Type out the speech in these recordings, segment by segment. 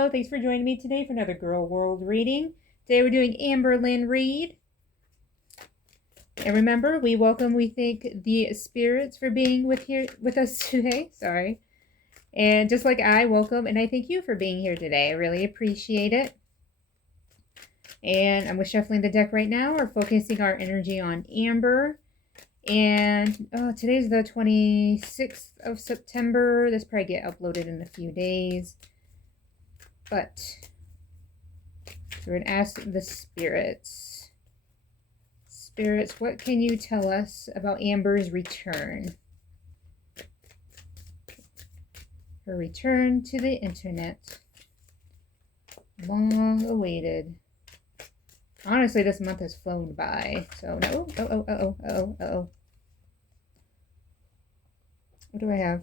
Hello, thanks for joining me today for another Girl World reading. Today we're doing Amberlynn read. And remember, we thank the spirits for being with us today. Sorry. And just like I welcome and I thank you for being here today. I really appreciate it. And I'm shuffling the deck right now. We're focusing our energy on Amber. And today's the 26th of September. This probably get uploaded in a few days. But we're going to ask the spirits. Spirits, what can you tell us about Amber's return? Her return to the internet. Long awaited. Honestly, this month has flown by. So, no. What do I have?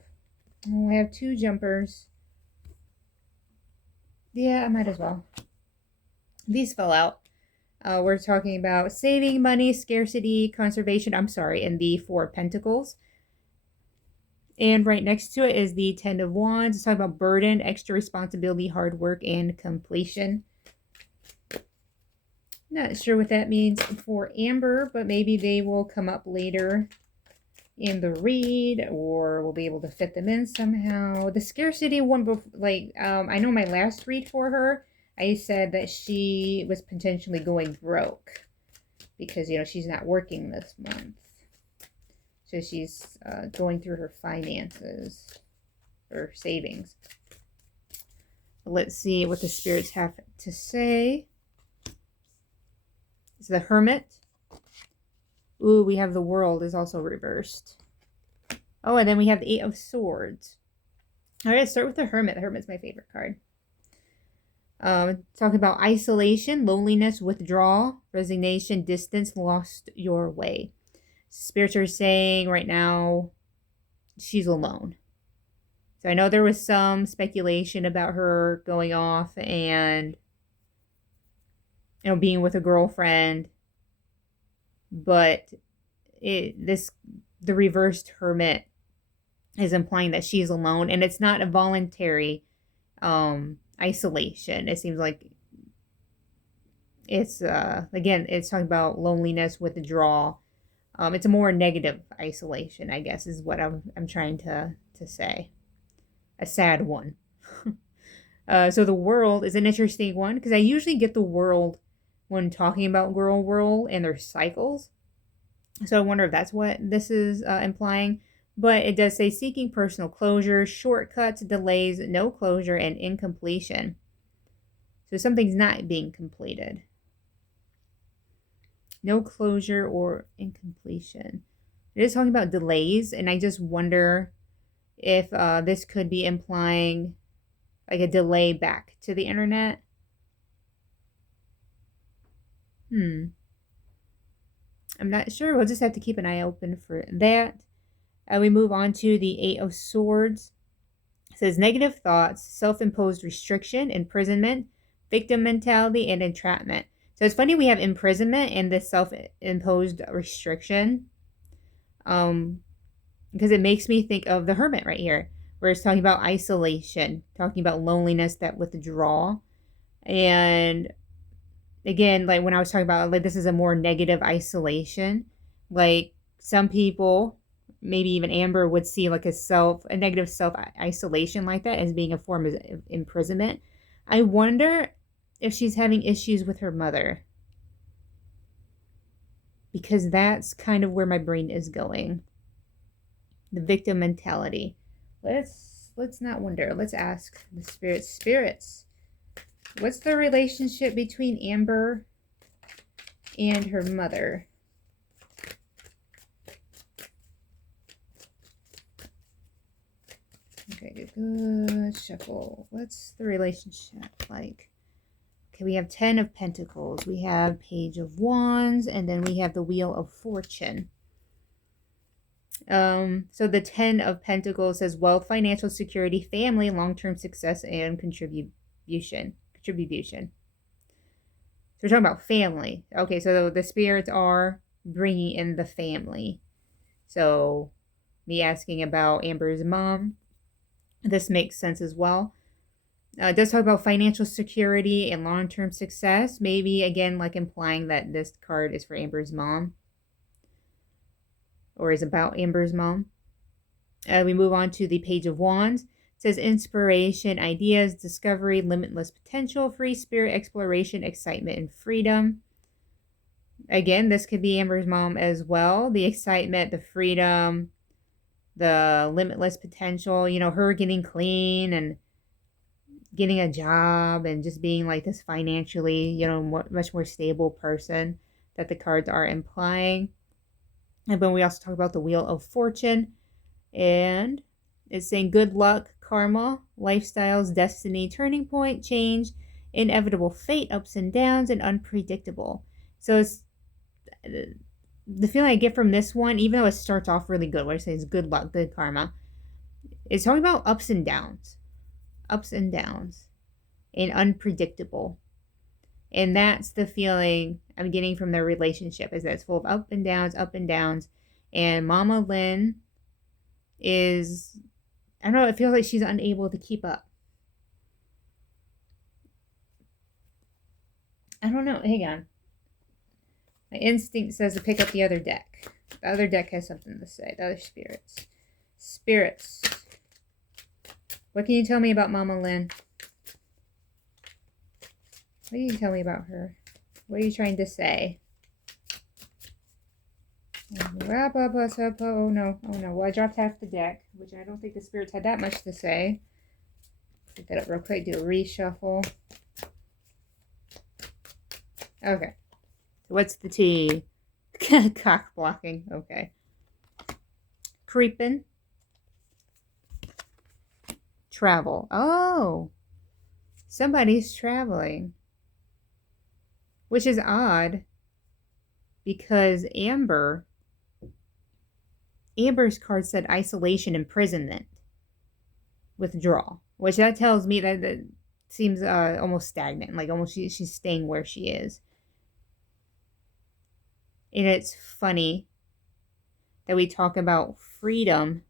Oh, I have 2 jumpers. Yeah, I might as well. These fell out. We're talking about saving money, scarcity, conservation. I'm sorry, and the 4 of Pentacles. And right next to it is the 10 of Wands. It's talking about burden, extra responsibility, hard work, and completion. Not sure what that means for Amber, but maybe they will come up later in the read, or we'll be able to fit them in somehow. The scarcity one, I know my last read for her, I said that she was potentially going broke because, she's not working this month. So she's going through her finances or savings. Let's see what the spirits have to say. It's the Hermit. Ooh, we have the World is also reversed. Oh, and then we have the 8 of Swords. All right, let's start with the Hermit. The Hermit's my favorite card. Talking about isolation, loneliness, withdrawal, resignation, distance, lost your way. Spirits are saying right now she's alone. So I know there was some speculation about her going off and being with a girlfriend, but the reversed Hermit is implying that she's alone, and it's not a voluntary isolation. It seems like it's again, it's talking about loneliness, withdrawal. It's a more negative isolation, I guess, is what I'm trying to say. A sad one. So the World is an interesting one because I usually get the World when talking about Girl World and their cycles. So I wonder if that's what this is implying. But it does say seeking personal closure, shortcuts, delays, no closure, and incompletion. So something's not being completed. No closure or incompletion. It is talking about delays, and I just wonder if this could be implying like a delay back to the internet. I'm not sure. We'll just have to keep an eye open for that. We move on to the 8 of Swords. It says negative thoughts, self-imposed restriction, imprisonment, victim mentality, and entrapment. So it's funny we have imprisonment and this self-imposed restriction. Because it makes me think of the Hermit right here, where it's talking about isolation, talking about loneliness, that withdrawal. And again, like when I was talking about, like, this is a more negative isolation. Like some people, maybe even Amber, would see like a negative self-isolation like that as being a form of imprisonment. I wonder if she's having issues with her mother, because that's kind of where my brain is going. The victim mentality. Let's not wonder. Let's ask the spirits. What's the relationship between Amber and her mother? Okay, good shuffle. What's the relationship like? Okay, we have 10 of Pentacles. We have Page of Wands, and then we have the Wheel of Fortune. So the 10 of Pentacles says wealth, financial security, family, long-term success, and contribution. So we're talking about family. Okay, so the spirits are bringing in the family. So me asking about Amber's mom, this makes sense as well. It does talk about financial security and long-term success. Maybe, again, like implying that this card is for Amber's mom. Or is about Amber's mom. We move on to the Page of Wands. It says inspiration, ideas, discovery, limitless potential, free spirit, exploration, excitement, and freedom. Again, this could be Amber's mom as well. The excitement, the freedom, the limitless potential, you know, her getting clean and getting a job and just being like this financially, you know, much more stable person that the cards are implying. And then we also talk about the Wheel of Fortune. And it's saying good luck, karma, lifestyles, destiny, turning point, change, inevitable fate, ups and downs, and unpredictable. So it's the feeling I get from this one, even though it starts off really good, what I say is good luck, good karma, it's talking about ups and downs, and unpredictable. And that's the feeling I'm getting from their relationship, is that it's full of up and downs. And Mama Lynn is, I don't know, it feels like she's unable to keep up. I don't know. Hang on. My instinct says to pick up the other deck. The other deck has something to say. The other spirits. Spirits. What can you tell me about Mama Lynn? What can you tell me about her? What are you trying to say? Oh no. Well, I dropped half the deck, which I don't think the spirits had that much to say. Pick that up real quick, do a reshuffle. Okay. So what's the T? Cock blocking. Okay. Creeping. Travel. Oh. Somebody's traveling. Which is odd, because Amber's card said isolation, imprisonment, withdrawal, which that tells me that seems almost stagnant, like almost she's staying where she is. And it's funny that we talk about freedom.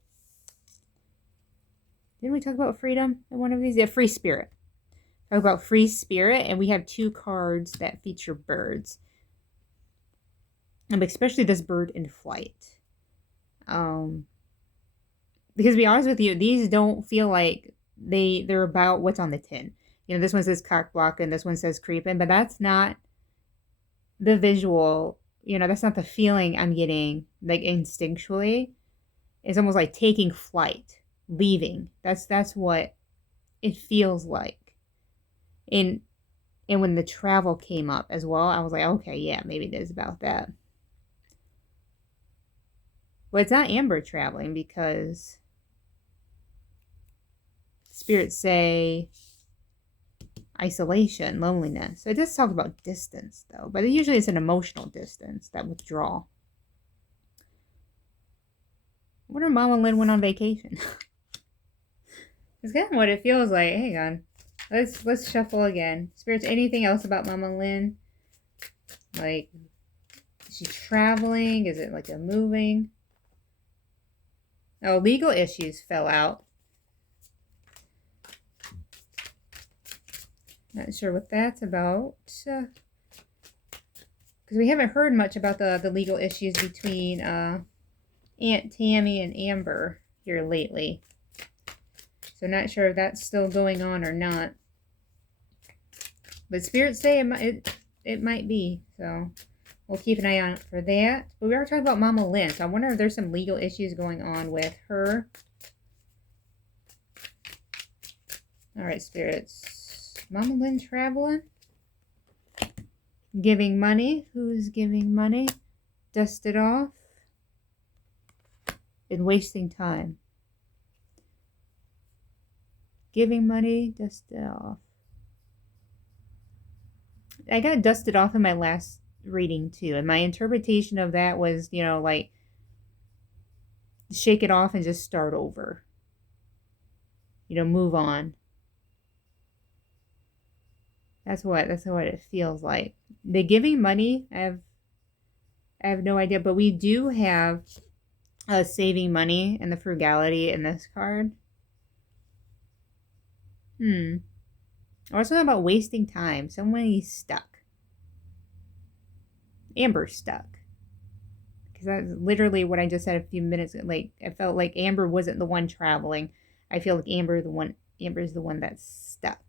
Didn't we talk about freedom in one of these? Yeah, free spirit. Talk about free spirit, and we have two cards that feature birds. Especially this bird in flight. Because to be honest with you, these don't feel like they're about what's on the tin. You know, this one says cock block and this one says creeping, but that's not the visual, you know, that's not the feeling I'm getting, like instinctually. It's almost like taking flight, leaving. That's what it feels like. And when the travel came up as well, I was like, okay, yeah, maybe it is about that. But it's not Amber traveling, because spirits say isolation, loneliness. So it does talk about distance, though. But usually it's an emotional distance, that withdrawal. I wonder if Mama Lynn went on vacation. It's kind of what it feels like. Hang on. Let's shuffle again. Spirits, anything else about Mama Lynn? Like, is she traveling? Is it like a moving? Oh, legal issues fell out. Not sure what that's about. Because we haven't heard much about the legal issues between Aunt Tammy and Amber here lately. So not sure if that's still going on or not. But spirits say it might be. So we'll keep an eye on it for that. But we are talking about Mama Lynn. So I wonder if there's some legal issues going on with her. All right, spirits. Mama Lynn traveling. Giving money. Who's giving money? Dust it off. And wasting time. Giving money, dust it off. I got dusted off in my last reading too, and my interpretation of that was, you know, like shake it off and just start over. You know, move on. That's what it feels like. The giving money, I have no idea, but we do have saving money and the frugality in this card. Or something about wasting time. Somebody's stuck. Amber's stuck. Because that's literally what I just said a few minutes ago. Like, I felt like Amber wasn't the one traveling. I feel like Amber's the one that's stuck.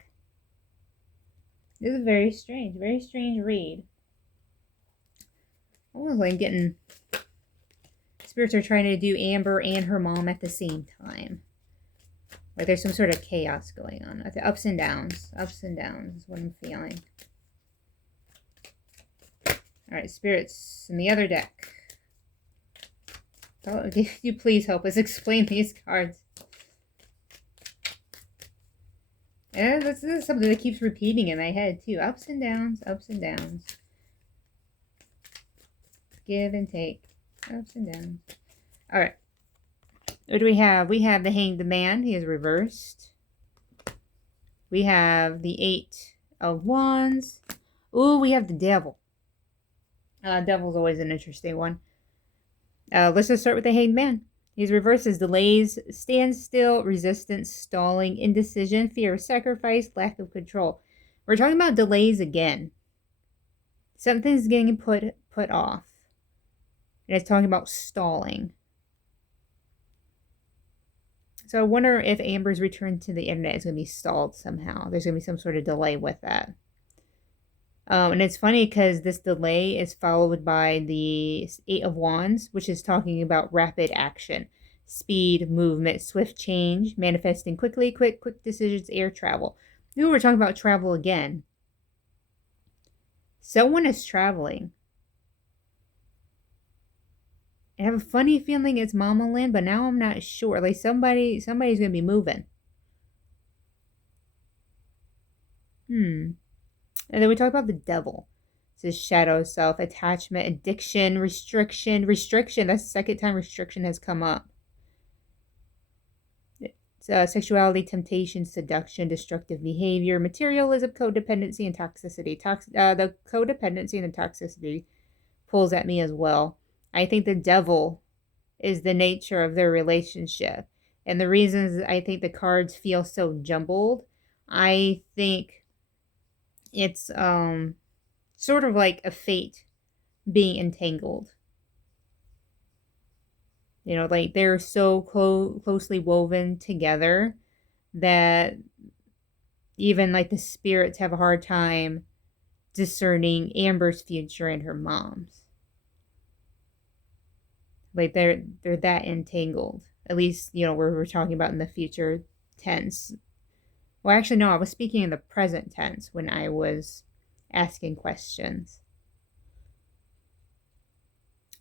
This is very strange read. Almost like getting spirits are trying to do Amber and her mom at the same time. Like there's some sort of chaos going on. Ups and downs. Ups and downs is what I'm feeling. Alright, spirits in the other deck. Oh, could you please help us explain these cards? And this is something that keeps repeating in my head too. Ups and downs, ups and downs. Give and take. Ups and downs. Alright. What do we have? We have the Hanged Man. He is reversed. We have the Eight of Wands. Ooh, we have the Devil. Devil's always an interesting one. Let's just start with the Hanged Man. He's reversed as delays, standstill, resistance, stalling, indecision, fear of sacrifice, lack of control. We're talking about delays again. Something's getting put off. And it's talking about stalling. So I wonder if Amber's return to the internet is going to be stalled somehow. There's going to be some sort of delay with that. And it's funny because this delay is followed by the Eight of Wands, which is talking about rapid action, speed, movement, swift change, manifesting quickly, quick decisions, air travel. Now we're talking about travel again. Someone is traveling. I have a funny feeling it's Mama Lynn, but now I'm not sure. Like somebody's going to be moving. And then we talk about the Devil. It says shadow self, attachment, addiction, restriction. Restriction, that's the second time restriction has come up. It's sexuality, temptation, seduction, destructive behavior, materialism, codependency, and toxicity. The codependency and the toxicity pulls at me as well. I think the Devil is the nature of their relationship. And the reasons I think the cards feel so jumbled, I think it's sort of like a fate being entangled. You know, like they're so closely woven together that even like the spirits have a hard time discerning Amber's future and her mom's. Like they're that entangled. At least, you know, we're talking about in the future tense. Well, actually, no, I was speaking in the present tense when I was asking questions.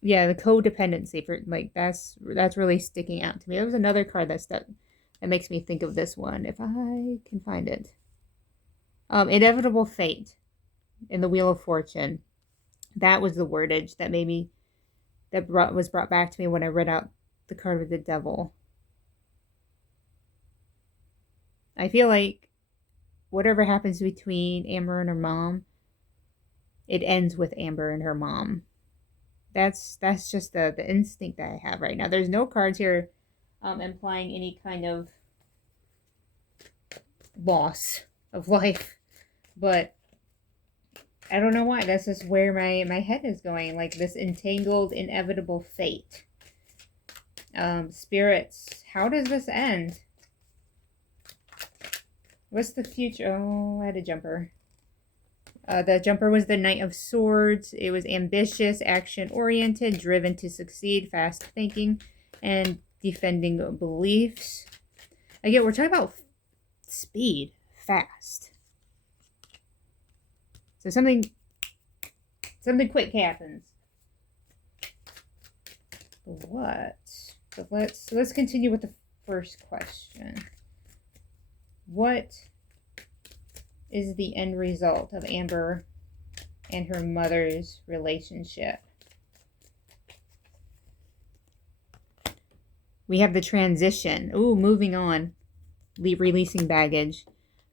Yeah, the codependency for like that's really sticking out to me. There was another card that makes me think of this one if I can find it. Inevitable fate in the Wheel of Fortune. That was the wordage that made me was brought back to me when I read out the card of the Devil. I feel like whatever happens between Amber and her mom, it ends with Amber and her mom. That's just the instinct that I have right now. There's no cards here implying any kind of loss of life, but I don't know why. That's just where my head is going. Like this entangled, inevitable fate. Spirits, how does this end? What's the future? Oh, I had a jumper. The jumper was the Knight of Swords. It was ambitious, action-oriented, driven to succeed, fast thinking, and defending beliefs. Again, we're talking about speed, fast. So something quick happens. What? But let's continue with the first question. What is the end result of Amber and her mother's relationship? We have the transition. Ooh, moving on. Releasing baggage.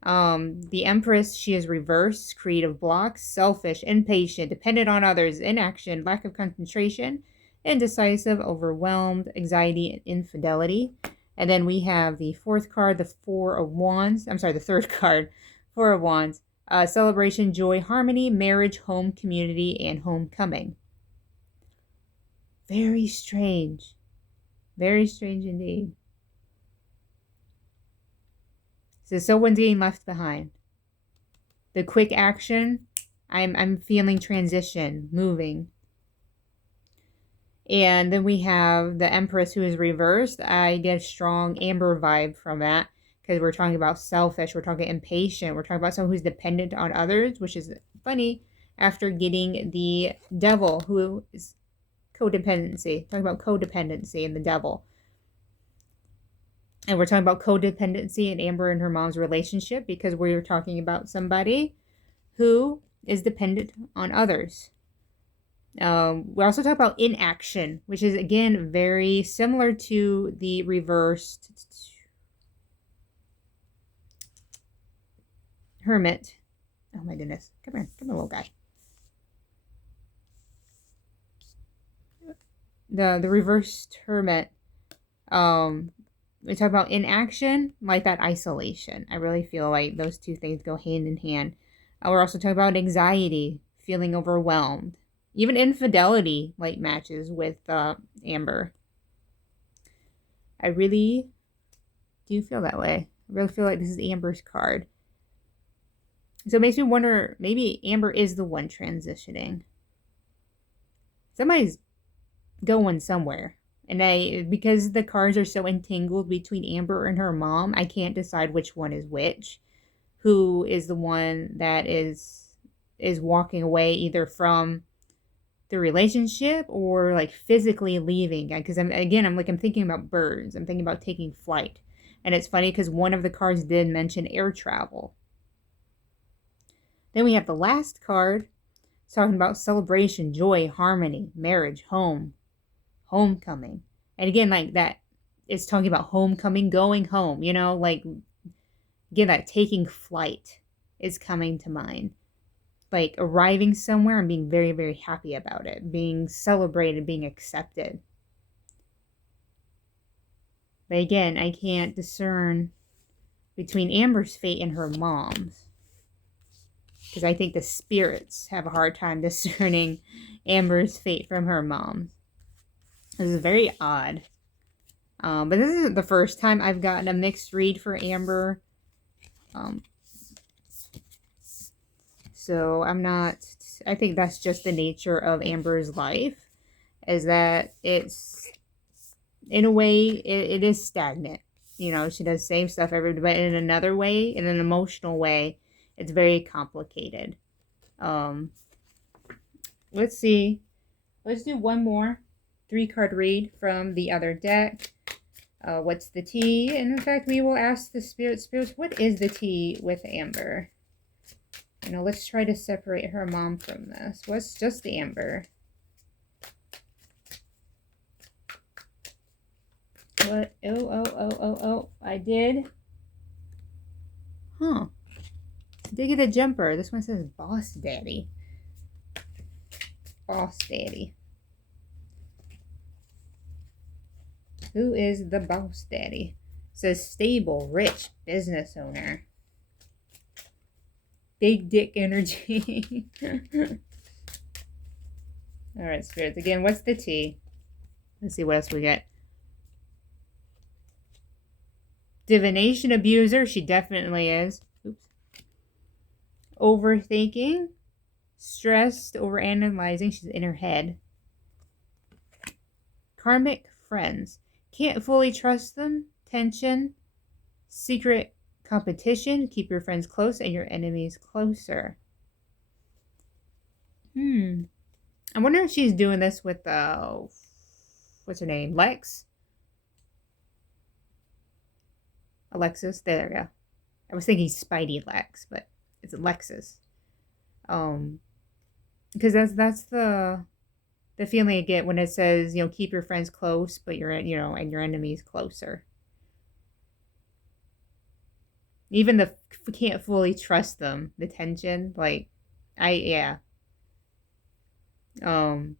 The Empress, she is reversed, creative blocks, selfish, impatient, dependent on others, inaction, lack of concentration, indecisive, overwhelmed, anxiety, and infidelity. And then we have the fourth card, the Four of Wands. I'm sorry, the third card, Four of Wands. Celebration, joy, harmony, marriage, home, community, and homecoming. Very strange. Very strange indeed. So someone's getting left behind. The quick action, I'm feeling transition, moving. And then we have the Empress, who is reversed. I get a strong Amber vibe from that, because we're talking about selfish, we're talking impatient, we're talking about someone who's dependent on others, which is funny after getting the Devil, who is codependency. Talking about codependency and the Devil. And we're talking about codependency in Amber and her mom's relationship, because we're talking about somebody who is dependent on others. We also talk about inaction, which is, again, very similar to the reversed Hermit. Oh my goodness. Come here, little guy. The reversed Hermit. We talk about inaction, like that isolation. I really feel like those two things go hand in hand. We're also talking about anxiety, feeling overwhelmed. Even infidelity, like, matches with Amber. I really do feel that way. I really feel like this is Amber's card. So it makes me wonder, maybe Amber is the one transitioning. Somebody's going somewhere. And because the cards are so entangled between Amber and her mom, I can't decide which one is which. Who is the one that is walking away, either from the relationship or like physically leaving. Because I'm thinking about birds. I'm thinking about taking flight. And it's funny because one of the cards did mention air travel. Then we have the last card. It's talking about celebration, joy, harmony, marriage, home, homecoming. And again, like that, it's talking about homecoming, going home, like, again, that taking flight is coming to mind. Like arriving somewhere and being very, very happy about it, being celebrated, being accepted. But again, I can't discern between Amber's fate and her mom's, because I think the spirits have a hard time discerning Amber's fate from her mom's. This is very odd. But this isn't the first time I've gotten a mixed read for Amber. So I think that's just the nature of Amber's life, is that it's, in a way, it is stagnant. She does the same stuff but in another way, in an emotional way, it's very complicated. Let's see. Let's do one more 3-card read from the other deck. What's the tea? And in fact, we will ask the spirits, what is the tea with Amber? Let's try to separate her mom from this. What's just the Amber? What? Oh. I did. Huh. I did get a jumper. This one says Boss Daddy. Boss Daddy. Who is the Boss Daddy? It says stable, rich business owner. Big dick energy. All right, spirits. Again, what's the tea? Let's see what else we get. Divination abuser. She definitely is. Oops. Overthinking. Stressed, overanalyzing. She's in her head. Karmic friends. Can't fully trust them. Tension. Secret competition. Keep your friends close and your enemies closer. I wonder if she's doing this with what's her name? Alexis. There we go. I was thinking Spidey Lex, but it's Alexis. Because that's the feeling I get when it says, keep your friends close, but and your enemies closer. Even the can't fully trust them, the tension, yeah. So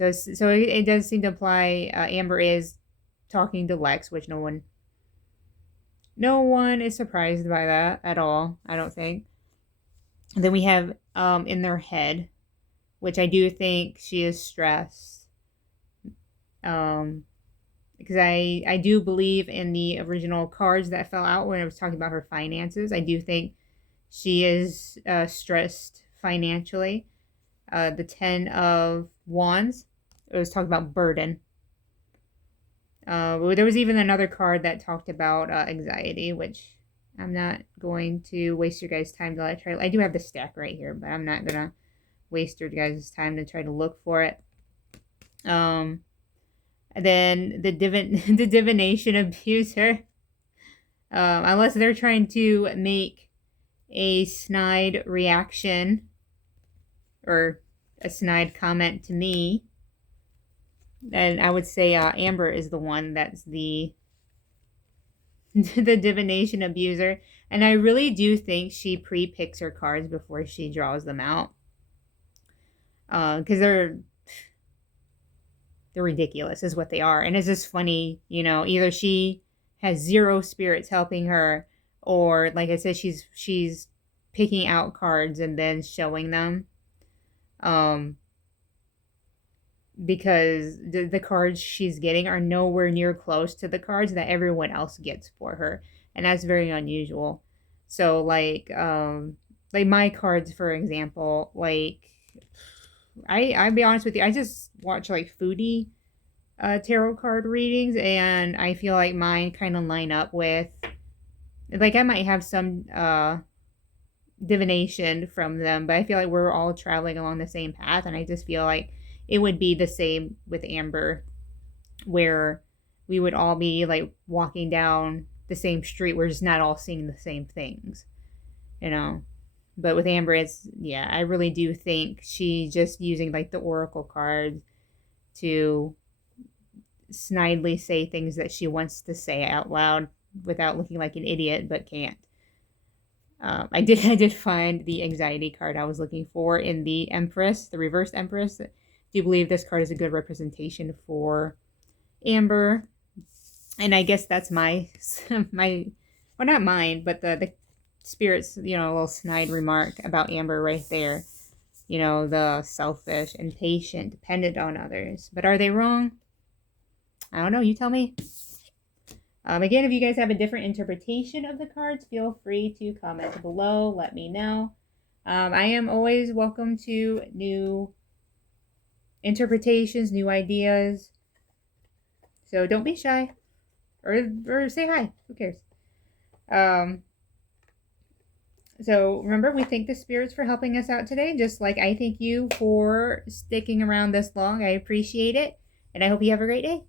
it does seem to imply Amber is talking to Lex, which no one No one is surprised by that at all, I don't think. And then we have in their head, which I do think she is stressed. Because I do believe in the original cards that fell out when I was talking about her finances. I do think she is stressed financially. The 10 of Wands, it was talking about burden. There was even another card that talked about anxiety, which I'm not going to waste your guys' time to try. I do have the stack right here, but I'm not gonna waste your guys' time to try to look for it. And then the the divination abuser. Unless they're trying to make a snide reaction or a snide comment to me, and I would say Amber is the one that's the the divination abuser. And I really do think she pre-picks her cards before she draws them out. Because they're ridiculous is what they are. And it's just funny, you know, either she has zero spirits helping her, or like I said, she's picking out cards and then showing them. Because the cards she's getting are nowhere near close to the cards that everyone else gets for her, and that's very unusual. So like my cards, for example, like I'll be honest with you, I just watch like foodie tarot card readings, and I feel like mine kind of line up with, like, I might have some divination from them, but I feel like we're all traveling along the same path, and I just feel like it would be the same with Amber, where we would all be like walking down the same street. We're just not all seeing the same things, you know. But with Amber, it's, yeah, I really do think she's just using like the oracle cards to snidely say things that she wants to say out loud without looking like an idiot, but can't. I did find the anxiety card I was looking for in the Empress, the reverse Empress. Do you believe this card is a good representation for Amber? And I guess that's my my, well, not mine, but the spirits, you know, a little snide remark about Amber right there. You know, the selfish, impatient, dependent on others. But are they wrong? I don't know. You tell me. Again, if you guys have a different interpretation of the cards, feel free to comment below. Let me know. I am always welcome to new interpretations, new ideas. So don't be shy. Or say hi. Who cares? So remember, we thank the spirits for helping us out today, just like I thank you for sticking around this long. I appreciate it. And I hope you have a great day.